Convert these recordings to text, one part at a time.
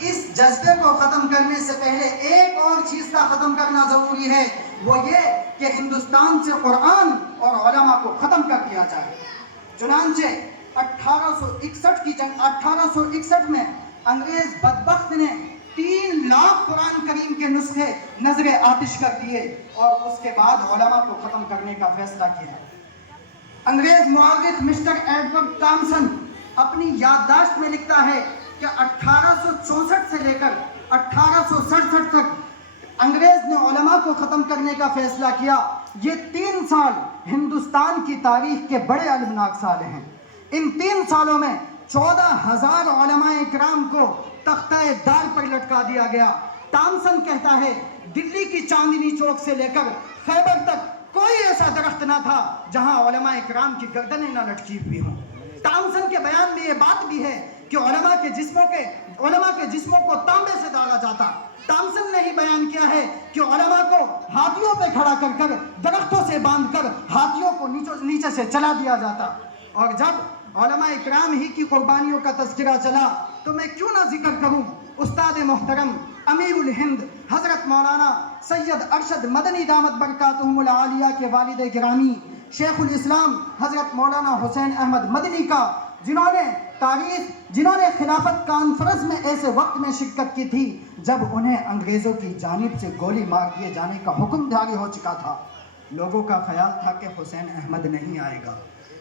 اس جذبے کو ختم کرنے سے پہلے ایک اور چیز کا ختم کرنا ضروری ہے، وہ یہ کہ ہندوستان سے قرآن اور علماء کو ختم کر دیا جائے۔ چنانچہ 1861 میں انگریز بدبخت نے 3 لاکھ قرآن کریم کے نسخے نظر آتش کر دیے اور اس کے بعد علماء کو ختم کرنے کا فیصلہ کیا۔ انگریز مورخ مسٹر ایڈورڈ ٹامسن اپنی یادداشت میں لکھتا ہے کہ 1864 سے لے کر 1867 تک انگریز نے علماء کو ختم کرنے کا فیصلہ کیا۔ یہ 3 سال ہندوستان کی تاریخ کے بڑے المناک سال ہیں۔ ان 3 سالوں میں 14,000 علماء اکرام کو تختہ دار پر لٹکا دیا گیا۔ ٹامسن کہتا ہے دلی کی چاندنی چوک سے لے کر خیبر تک کوئی ایسا درخت نہ تھا جہاں علماء اکرام کی گردنیں نہ لٹکی ہوئی ہوں۔ ٹامسن کے بیان میں یہ بات بھی ہے کہ علماء کے جسموں کو تانبے سے داغا جاتا۔ ٹامسن نے ہی بیان کیا ہے کہ علماء کو ہاتھیوں پہ کھڑا کر کر درختوں سے باندھ کر ہاتھیوں کو نیچے سے چلا دیا جاتا۔ اور جب علماء اکرام ہی کی قربانیوں کا تذکرہ چلا تو میں کیوں نہ ذکر کروں استاد محترم امیر الہند حضرت مولانا سید ارشد مدنی دامت برکاتہم العالیہ کے والد گرامی شیخ الاسلام حضرت مولانا حسین احمد مدنی کا، جنہوں نے خلافت کانفرنس میں ایسے وقت میں شرکت کی تھی جب انہیں انگریزوں کی جانب سے گولی مار دیے جانے کا حکم جاری ہو چکا تھا۔ لوگوں کا خیال تھا کہ حسین احمد نہیں آئے گا،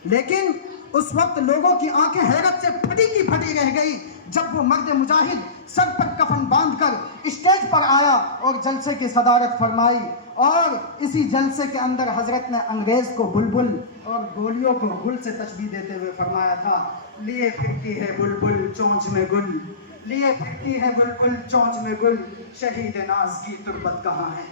لیکن اس وقت لوگوں کی آنکھیں حیرت سے پھٹی کی پھٹی رہ گئی جب وہ مرد مجاہد سر پر کفن باندھ کر اسٹیج پر آیا اور جلسے کی صدارت فرمائی، اور اسی جلسے کے اندر حضرت نے انگریز کو بلبل اور گولیوں کو گل سے تشبیہ دیتے ہوئے فرمایا تھا، لیے پھرتی ہے بلبل چونچ میں گل، لیے پھرتی ہے بلبل چونچ میں گل، شہید ناز کی تربت کہاں ہے۔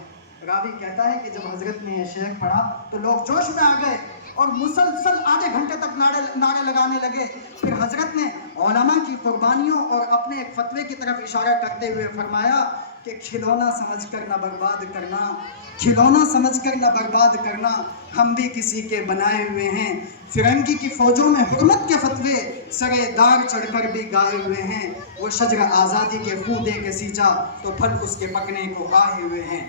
راوی کہتا ہے کہ جب حضرت نے یہ شعر پڑھا تو لوگ جوش میں آ گئے اور مسلسل آدھے گھنٹے تک نعرے لگانے لگے۔ پھر حضرت نے علماء کی قربانیوں اور اپنے ایک فتوے کی طرف اشارہ کرتے ہوئے فرمایا کہ کھلونا سمجھ کر نہ برباد کرنا، کھلونا سمجھ کر نہ برباد کرنا، ہم بھی کسی کے بنائے ہوئے ہیں۔ فرنگی کی فوجوں میں حرمت کے فتوے سرے دار چڑھ کر بھی گائے ہوئے ہیں، وہ شجر آزادی کے خوں دے کے سینچا تو پھل اس کے پکنے کو آئے ہوئے ہیں۔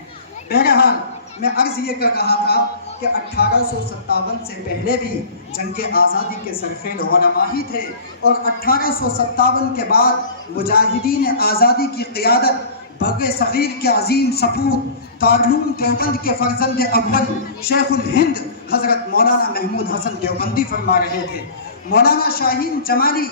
بہرحال میں عرض یہ کر رہا تھا کہ 1857 سے پہلے بھی جنگ آزادی کے سرخیل علماء ہی تھے، اور 1857 کے بعد مجاہدین آزادی کی قیادت بر صغیر کے عظیم سپوت دارالعلوم دیوبند کے فرزند اول شیخ الہند حضرت مولانا محمود حسن دیوبندی فرما رہے تھے۔ مولانا شاہین جمالی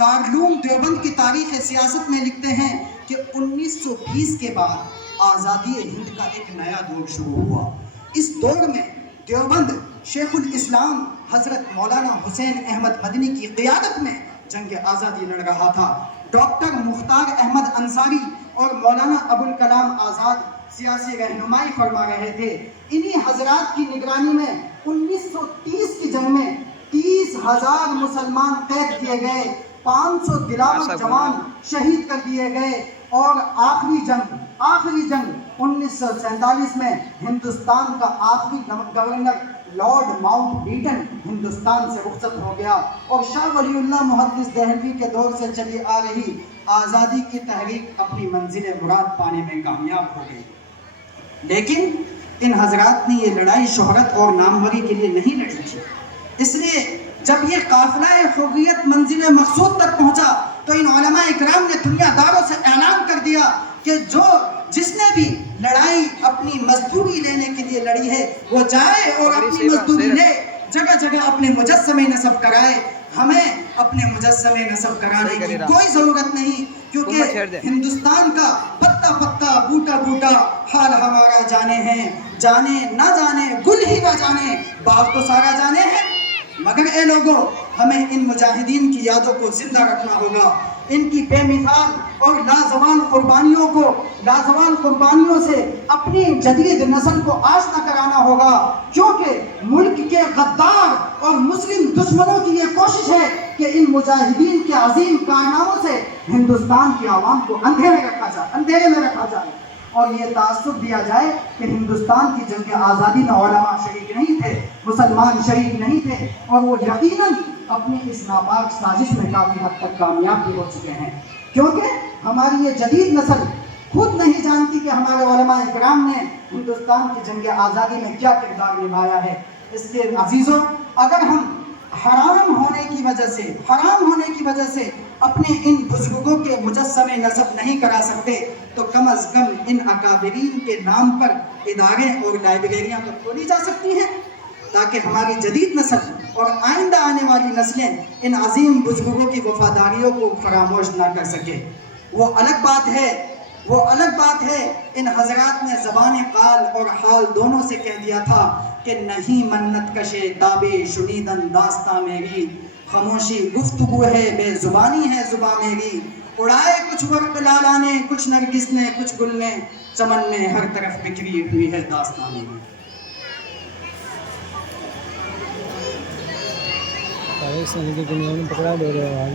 دارالعلوم دیوبند کی تاریخ سیاست میں لکھتے ہیں کہ 1920 کے بعد آزادی ہند کا ایک نیا دور شروع ہوا۔ اس دور میں دیوبند شیخ الاسلام حضرت مولانا حسین احمد مدنی کی قیادت میں جنگ آزادی لڑ رہا تھا۔ ڈاکٹر مختار احمد انصاری اور مولانا ابوالکلام آزاد سیاسی رہنمائی فرما رہے تھے۔ انہی حضرات کی نگرانی میں 1930 کی جنگ میں 30,000 مسلمان قید کیے گئے، 500 دلاور جوان شہید کر دیے گئے، اور آخری جنگ 1947 میں ہندوستان کا آخری governor Lord Mountbatten Hindustan سے رخصت ہو گیا، اور شاہ ولی اللہ محدث دہلوی کے دور سے چلی آ رہی آزادی کی تحریک اپنی منزل مراد پانے میں کامیاب ہو گئی۔ لیکن ان حضرات نے یہ لڑائی شہرت اور ناموری کے لیے نہیں لڑی تھی، اس لیے جب یہ قافلہ حریت منزل مقصود تک پہنچا تو ان علماء اکرام نے دنیا داروں سے اعلان کر دیا کہ جس نے بھی لڑائی اپنی مزدوری لینے کے لیے لڑی ہے وہ جائے اور اپنی مزدوری لے، جگہ جگہ اپنے مجسمے نصب کرائے۔ ہمیں اپنے مجسمے نصب کرانے کی کوئی ضرورت نہیں، کیونکہ ہندوستان کا پتا پتا بوٹا بوٹا حال ہمارا جانے ہیں، جانے نہ جانے گل ہی نہ جانے باغ تو سارا جانے ہیں۔ مگر اے لوگوں، ہمیں ان مجاہدین کی یادوں کو زندہ رکھنا ہوگا، ان کی بے مثال اور لازوال قربانیوں سے اپنی جدید نسل کو آشنا کرانا ہوگا، کیونکہ ملک کے غدار اور مسلم دشمنوں کی یہ کوشش ہے کہ ان مجاہدین کے عظیم کارناموں سے ہندوستان کی عوام کو اندھیرے میں رکھا جائے، اور یہ تعصب دیا جائے کہ ہندوستان کی جنگ آزادی میں علماء شریک نہیں تھے، مسلمان شریک نہیں تھے، اور وہ یقیناً اپنی اس ناپاک سازش میں کافی حد تک کامیاب بھی ہو چکے ہیں، کیونکہ ہماری یہ جدید نسل خود نہیں جانتی کہ ہمارے علماء اکرام نے ہندوستان کی جنگ آزادی میں کیا کردار نبھایا ہے۔ اس لیے عزیزوں، اگر ہم حرام ہونے کی وجہ سے اپنے ان بزرگوں کے مجسمے نصب نہیں کرا سکتے تو کم از کم ان اکابرین کے نام پر ادارے اور لائبریریاں تو کھولی جا سکتی ہیں، تاکہ ہماری جدید نسل اور آئندہ آنے والی نسلیں ان عظیم بزرگوں کی وفاداریوں کو فراموش نہ کر سکے۔ وہ الگ بات ہے ان حضرات نے زبان قال اور حال دونوں سے کہہ دیا تھا کہ نہیں منت کشے تابے شنیدن داستاں میری، خاموشی گفتگو ہے بے زبانی ہے زباں میری، اڑائے کچھ ورق لالا نے کچھ نرگس نے کچھ گل نے، چمن میں ہر طرف بکھری ہوئی ہے داستاں میری۔ پاکستان کی دنیا میں پکڑا دے رہے ہیں